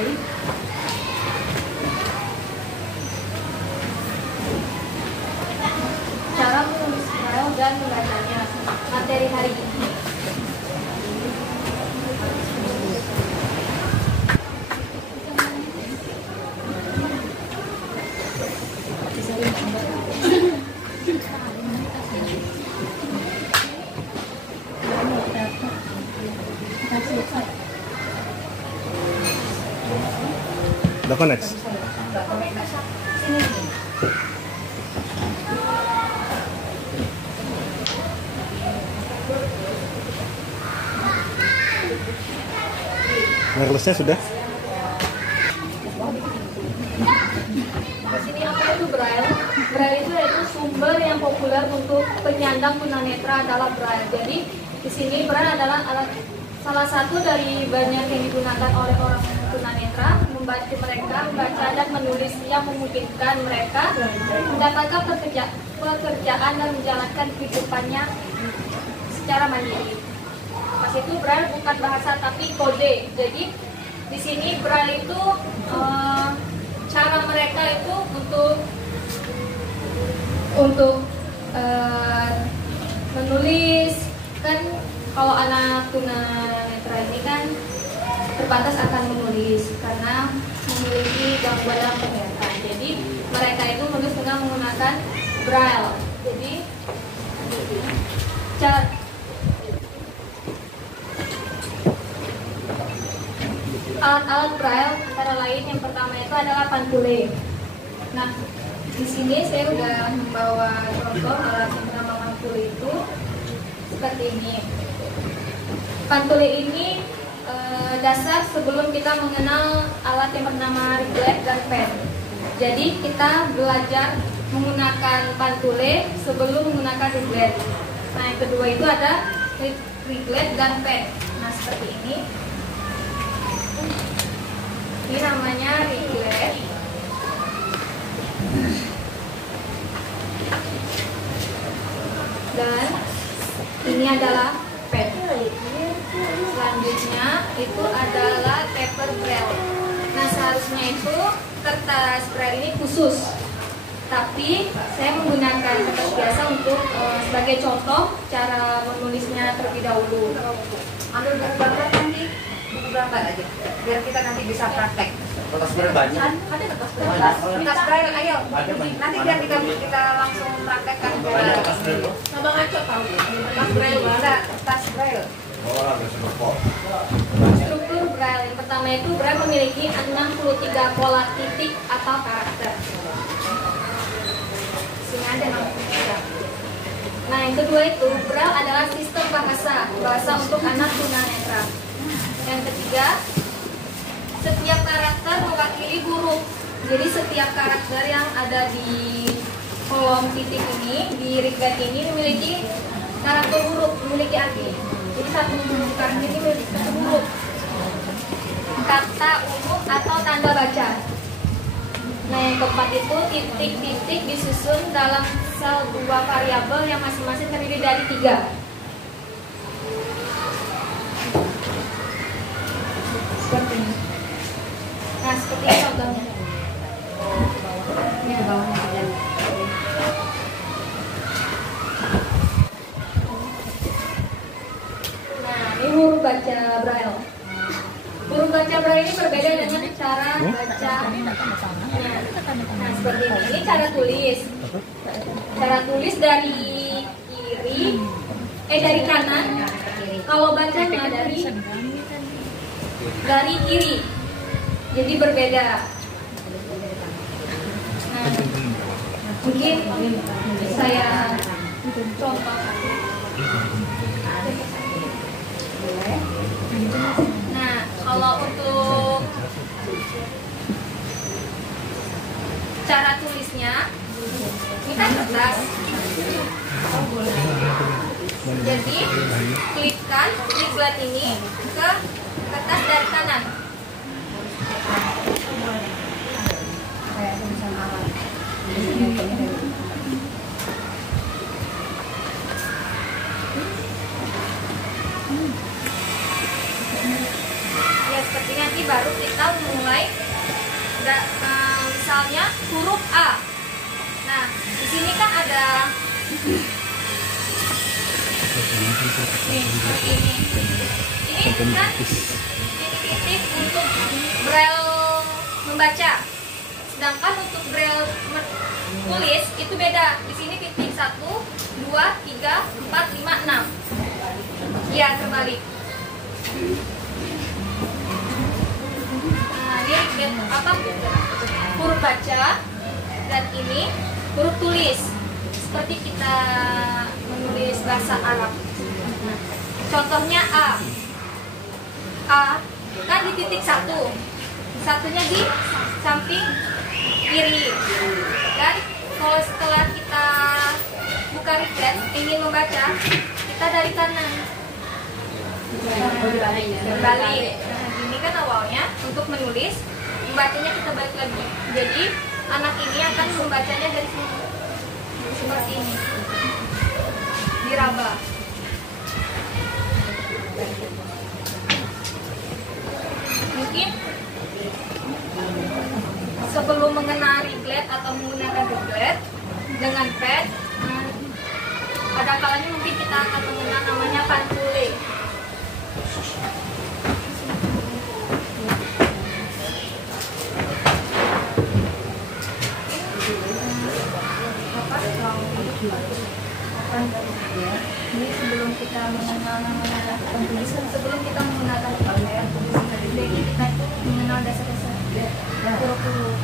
Baik. Cara menulis braille dan membacanya. Materi hari ini. Udah connect? Necklace-nya sudah? Di sini apa itu braille? Braille itu yaitu sumber yang populer untuk penyandang tunanetra adalah braille. Jadi di sini braille adalah alat salah satu dari banyak yang digunakan oleh orang tunanetra membantu mereka membaca dan menulis yang memungkinkan mereka mendapatkan pekerjaan dan menjalankan kehidupannya secara mandiri. Pas itu braille bukan bahasa tapi kode. Jadi di sini braille itu cara mereka itu untuk menulis. Kan kalau anak tunanetra ini kan terbatas akan menulis karena memiliki gangguan dalam penglihatan. Jadi mereka itu menulis dengan menggunakan braille. Jadi alat-alat braille antara lain yang pertama itu adalah pantule. Nah, di sini saya sudah membawa contoh alat yang bernama pantule itu seperti ini. Pantule ini dasar sebelum kita mengenal alat yang bernama riglet dan pen. Jadi kita belajar menggunakan pantule sebelum menggunakan riglet. Nah, yang kedua itu ada riglet dan pen. Nah, seperti ini. Ini namanya riglet. Dan ini adalah pen. Selanjutnya itu adalah paper braille. Nah, seharusnya itu kertas braille ini khusus, tapi saya menggunakan kertas biasa untuk sebagai contoh cara menulisnya terlebih dahulu. Ambil buku gambar nanti, buku gambar aja, biar kita nanti bisa praktek. Kertas braille banyak. Ada kertas braille, ayo. Nanti biar kita langsung praktekkan. Kertas braille. Abang Aco tahu kertas braille bisa kertas braille. Struktur braille yang pertama itu braille memiliki 63 pola titik atau karakter. Sini ada 63. Nah, yang kedua itu braille adalah sistem bahasa untuk anak tunanetra. Yang ketiga, setiap karakter mewakili huruf. Jadi setiap karakter yang ada di kolom titik ini, di riglet ini memiliki karakter huruf, memiliki arti. Jadi satu karakter ini memiliki satu huruf, kata umum atau tanda baca. Nah, yang keempat itu titik-titik disusun dalam sel dua variabel yang masing-masing terdiri dari 3. Seperti ini. Nah, seperti ini contohnya. Ini ke bawahnya aja. Nah, ini huruf baca braille. Huruf baca braille ini berbeda dengan cara baca. Nah, seperti ini. Ini cara tulis. Cara tulis dari dari kanan. Kalau bacanya dari kiri. Jadi berbeda. Nah, mungkin saya contoh. Nah, kalau untuk cara tulisnya, ini kan kertas. Jadi klipkan riglet ini ke kertas dari kanan. Kayak tulisan alat. Ya, seperti nanti baru kita mulai Misalnya huruf A. Nah, di sini kan ada nih seperti ini. Ini kan titik-titik untuk braille membaca. Sedangkan untuk braille tulis itu beda. Di sini titik 1, 2, 3, 4, 5, 6. Iya, terbalik. Nah, ini apa? Huruf baca dan ini huruf tulis. Seperti kita menulis bahasa Arab. Nah, contohnya A. A kan di titik 1. Satunya di samping kiri. Dan kalau setelah kita buka reset ingin membaca, kita dari kanan berbalik. Nah, ini kan awalnya untuk menulis, membacanya kita balik lagi. Jadi anak ini akan membacanya dari sini seperti ini, diraba. Mungkin sebelum mengenal Riglet atau menggunakan Riglet dengan pad, ada kalanya mungkin kita akan mengenal namanya pantule. Ini sebelum kita mengenal namanya penulisan, sebelum kita menggunakan pad, kita mengenal dasar-dasar huruf-huruf.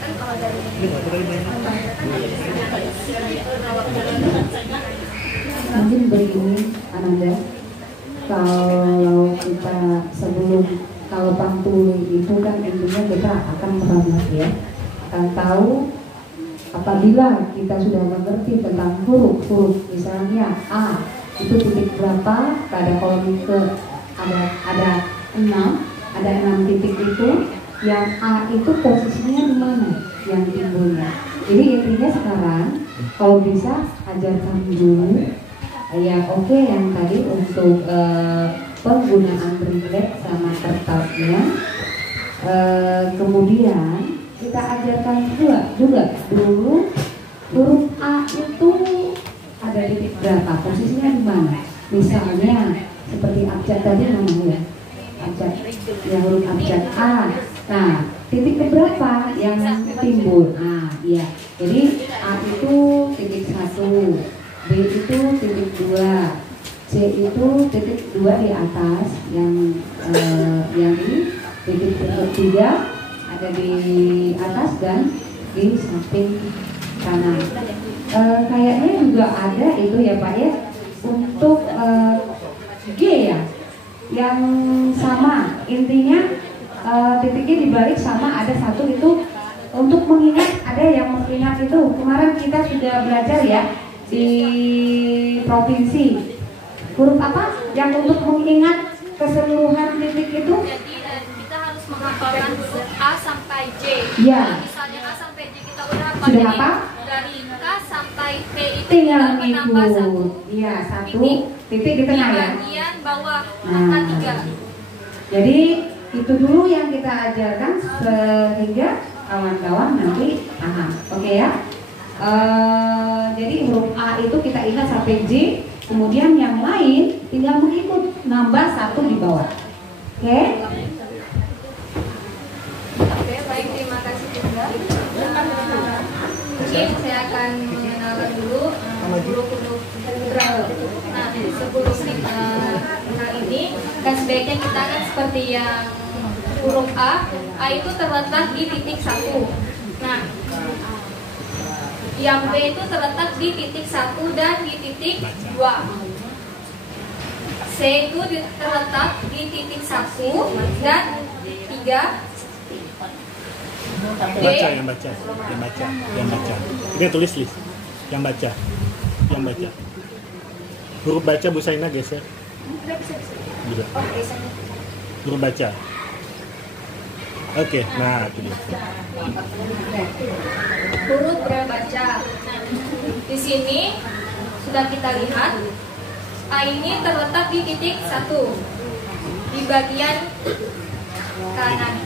Kan kalau dari mungkin begini Ananda, kalau kita kalau pantuli itu kan intinya kita akan meramat ya, akan tahu apabila kita sudah mengerti tentang huruf-huruf, misalnya A itu titik berapa, pada kolom ke ada 6, ada 6 titik itu, yang A itu posisinya di mana yang timbulnya. Jadi intinya sekarang kalau bisa ajarkan dulu ya, oke, yang tadi untuk penggunaan Riglet sama kertasnya, kemudian kita ajarkan juga dulu huruf A itu ada titik berapa, posisinya di mana. Misalnya seperti abjad tadi namanya abjad, yang huruf abjad A. Nah, titik keberapa yang timbul? Nah, iya. Jadi A itu titik 1, B itu titik 2, C itu titik 2 di atas, yang di titik 3 ada di atas dan di samping kanan. Kayaknya juga ada itu ya Pak ya, untuk G ya, yang sama, intinya titiknya dibalik sama, ada satu itu untuk mengingat, ada yang mengingat itu kemarin kita sudah belajar ya di provinsi, huruf apa yang untuk mengingat keseluruhan titik itu. Jadi kita harus menghafalkan huruf A sampai J. Ya. Kalau misalnya A sampai J kita udah hafal, Sudah jadi hafal? dari K sampai P itu Tinggal menambah satu ngikut. Iya, satu titik di tengah ya. bagian bawah Nah. angka 3. Jadi itu dulu yang kita ajarkan sehingga kawan-kawan nanti paham. Oke ya. Jadi huruf A itu kita ingat sampai J, kemudian yang lain tinggal mengikut, nambah satu di bawah. Oke? Oke, baik, terima kasih juga. Mungkin saya akan mengenalkan dulu huruf-huruf Braille. Nah, sebelum kita kenal ini, kan sebaiknya kita kan seperti yang huruf A itu terletak di titik 1. Nah, yang B itu terletak di titik 1 dan di titik 2. C itu terletak di titik 1 dan 3. Yang baca. Kita tulis list. Yang baca. Huruf baca Bu Saina geser. Bisa. Huruf baca. Oke, nah itu dia. Huruf Braille baca. Di sini sudah kita lihat A ini terletak di titik 1. di bagian kanan.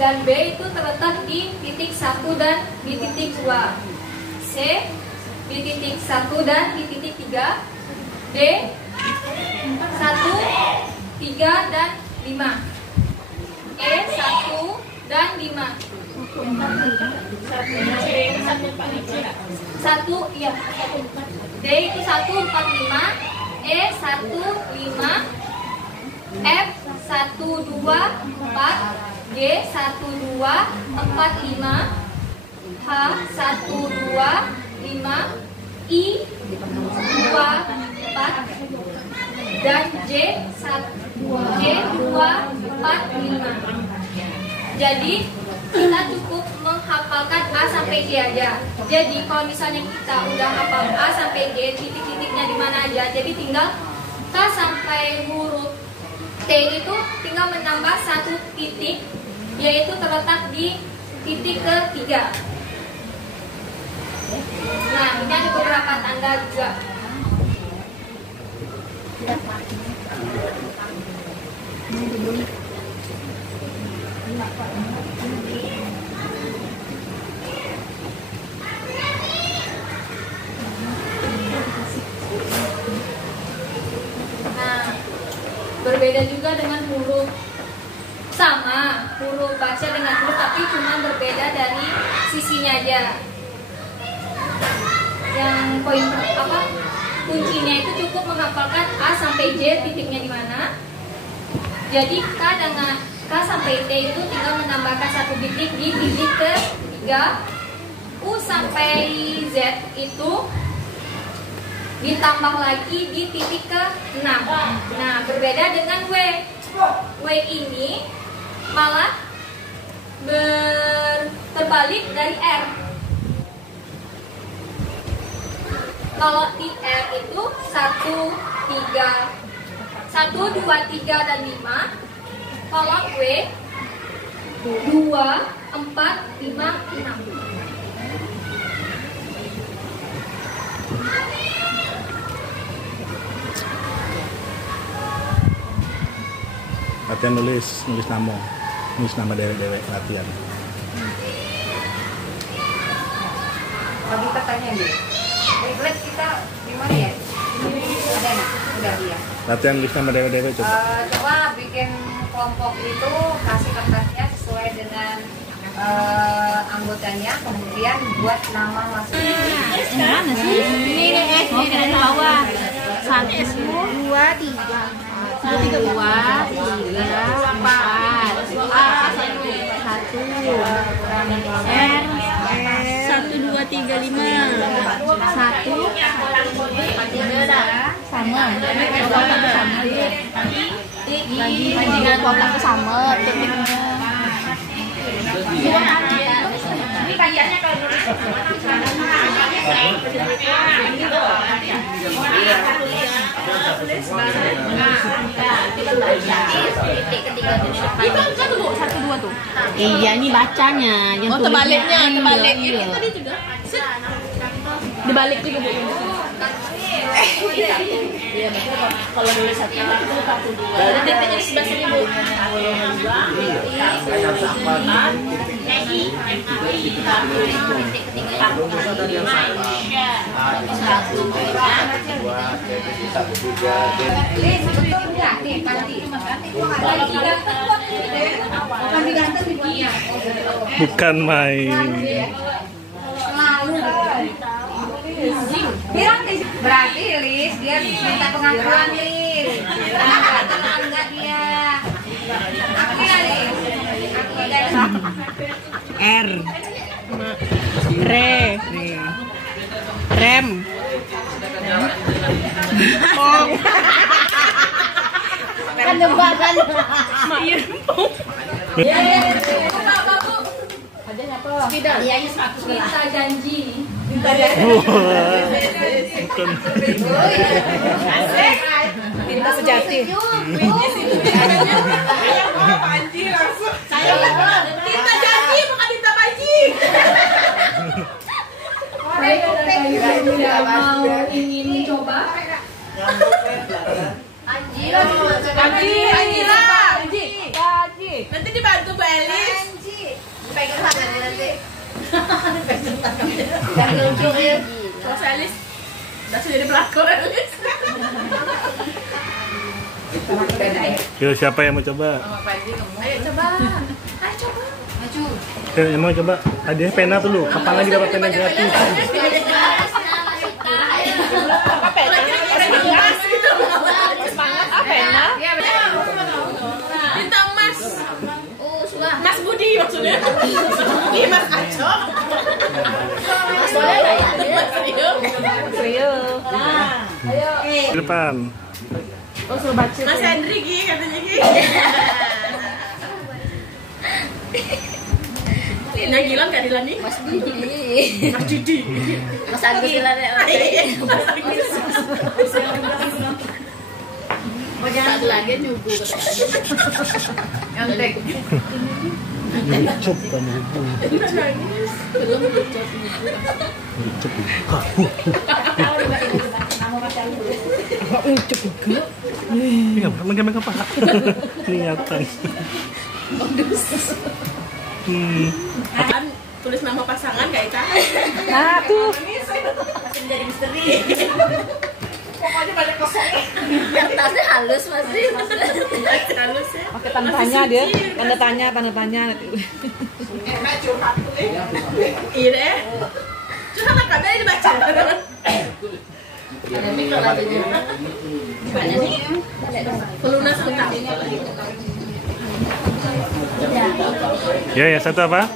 Dan B itu terletak di titik 1 dan di titik 2. C di titik 1 dan di titik 3. D 1, 3 dan 5. E 1 dan 5. 1 iya. D itu 1, 4, 5. E 1, 5. F 1, 2, 4. G 1, 2, 4, 5. H 1, 2, 5. I 2, 4. Dan J 2, 4, 5. Jadi kita cukup menghafalkan A sampai G aja. Jadi kalau misalnya kita udah hafal A sampai G, titik-titiknya di mana aja, jadi tinggal K sampai huruf T itu tinggal menambah 1 titik, yaitu terletak di titik ketiga. Nah, ini ada beberapa tanda juga. Nah, berbeda juga dengan huruf. Sama, huruf baca dengan huruf, tapi cuma berbeda dari sisinya aja. Yang poin apa? Kuncinya itu cukup menghafalkan A sampai J titiknya di mana. Jadi K sampai T itu tinggal menambahkan 1 titik di titik ketiga. U sampai Z itu ditambah lagi di titik ke-6. Nah, berbeda dengan W. W ini malah terbalik dari R. Kalau di R itu 1, 2, 3 dan 5. Kalau W 2, 4, 5, 6. Latihan nulis nama dewek latihan. Bagi pertanyaan deh. Refleks kita di mana ya? Ada nih, udah dia. Latihan nulis nama dewek coba. Coba bikin kelompok itu, kasih kertasnya sesuai dengan anggotanya, kemudian buat nama masing. Mana sih? Ini S di bawah. 1, 2, 3. 1, 2, 3, 4. A 1, R 1, 2, 3, 5. 1 sama. Titik kotak sama. Ini kayaknya kalau Satu dua tuh. Iya, ini bacanya. Yang terbaliknya, terbalik. Iya. Ini tadi juga. Dibalik juga Bu. Iya, kalau nulis satu itu satu dua. Titiknya di sebelah sini Bu. Bukan main. Berarti Lis, dia minta pengakuan Lis. Enggak dia. Aku ya Lis. R Rem kan jebakan Tidak. Iya, 100 Kita janji. Bukan. Cinta sejati. Cinta janji bukan cinta panji. Baik, ada yang mau ingin coba? Anji Nanti dibantu Bu Elis. Pegang tangannya nanti. Kalau Elis udah jadi pelakor Elis. Yuk, siapa yang mau coba? Ayo coba. Ayo coba. Maju. Yang mau coba? Hadiah pena dulu. Kapan lagi dapat pena gratis? Apa pena? Emas gitu. Semangat apa pena? Iya benar. Bintang Mas. Mas Budi maksudnya. Ih, Mas Aco. Mas boleh lah ya. Mas Rio. Di depan. Mas Hendri Gi katanya Gi. Lina Gilang gak Dilani? Mas Didi. Mas Didi. Mas Agus Dilani. Mas Agus. Satu lagi nyugu Nyontek. Ucup kamu. Belum ucap. Ucup. Ini nggak megang apa? Niatan. Kan tulis nama pasangan gak Ika? Nah tuh. Masih menjadi misteri. Pokoknya pada kosong. Kertasnya halus masih. Halus ya. Pakai tanda tanya dia, tanda tanya. Iya deh. Curhat lah kabel dibaca. Gimana nih? Pelunas lengkap. Ya, satu apa?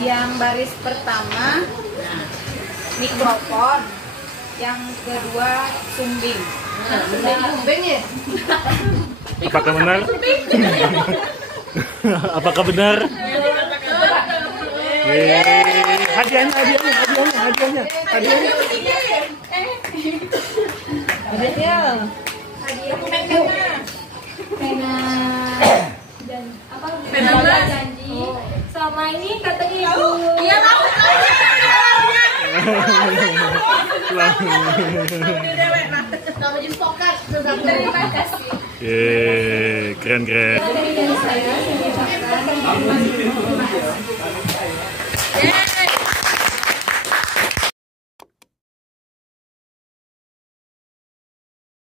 Yang baris pertama mikrofon, yang kedua sumbing. Sumbing ya? Apakah benar? Apakah benar? Hadiahnya. Pena dan apa? Pena Mas. Janji. Sama ini katanya ibu. Iya tahu. Nama jus pokat. Terima kasih. Keren. Dari saya ucapkan.